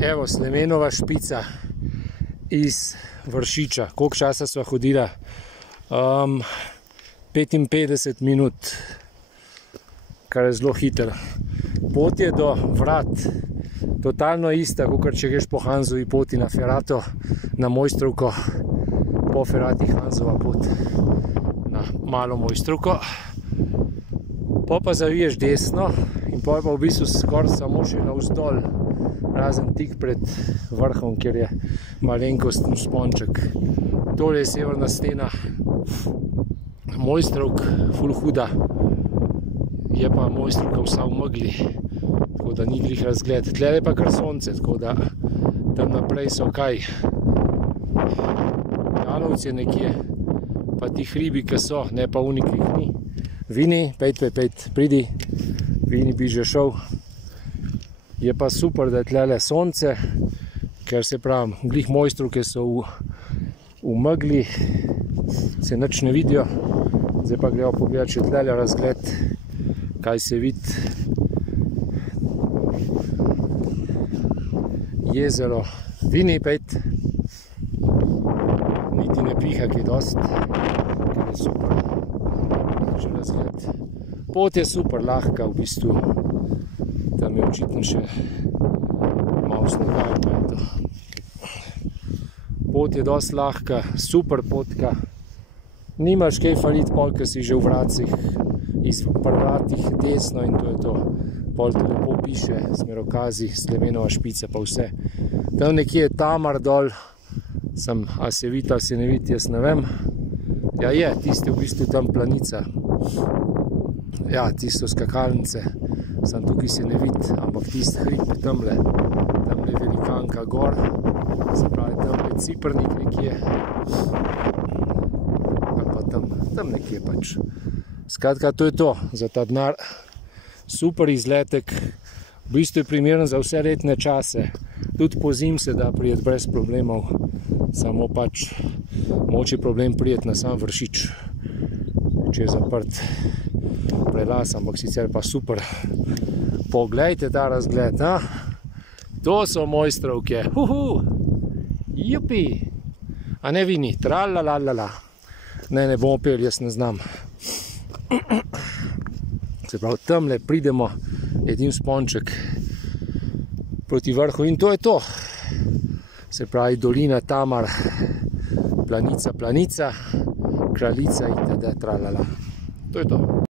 Evo, Slemenova špica iz Vršiča. Koliko časa sva hodila? 55 minut, kar je zelo hitro. Pot je do vrat totalno ista, kot če greš po Hanzovi poti na Ferato, na Mojstrovko, po Ferati Hanzova pot na Malo Mojstrovko. Pa zaviješ desno in pa v bistvu skoraj samo še navzdol, razen tik pred vrhom, kjer je malenkosten vzponček. Tole je severna stena Mojstrovk, ful huda. Je pa Mojstrovka vsa v megli, tako da ni glih razgled. Tle je pa kar sonce, tako da tam naprej so kaj jalovci nekje, pa ti hribi, ki so, ne pa oni, ki jih ni. Vini, pejt, pridi, Vini bi že šel. Je pa super, da je tlele sonce, ker se pravim, glih Mojstrovke so v megli, se nič ne vidijo. Zdaj pa gremo pogledati, če tlele razgled, kaj se vidi. Jezero Vini, pejt. Niti ne piha kaj dost, ker je super. Razgled. Pot je super lahka v bistvu, tam je očitno še malo snega. Pot je dost lahka, super potka, nimaš kaj faliti pol, ker si že v vratcih, iz vratih desno in to je to. Pol te lepo piše, Smerokazi, Slemenova špica pa vse. Tam nekje je Tamar dol, a se vidi, ali se ne vidi, jaz ne vem. Ja je, tiste v bistvu tam planica. Ja, tisto skakalnice, sam tukaj se ne vidi, ampak tist hrib tamle velikanka gor, se pravi tamle Ciprnik nekje, ali pa tam nekje pač. Skratka, to je to za ta denar. Super izletek, v bistvu je primeren za vse letne čase, tudi po zim se da prijeti brez problemov, samo pač mogoče problem prijeti na sam Vršič, če je zaprt prelaz, ampak sicer pa super. Poglejte ta razgled, ha? To so Mojstrovke, jupi, a ne Vini, tralalala. Ne bomo peli, jaz ne znam. Se pravi, tamle pridemo, edin vzponček proti vrhu in to je to. Se pravi, dolina Tamar, planica, kraljica itd. Tralala. To je to.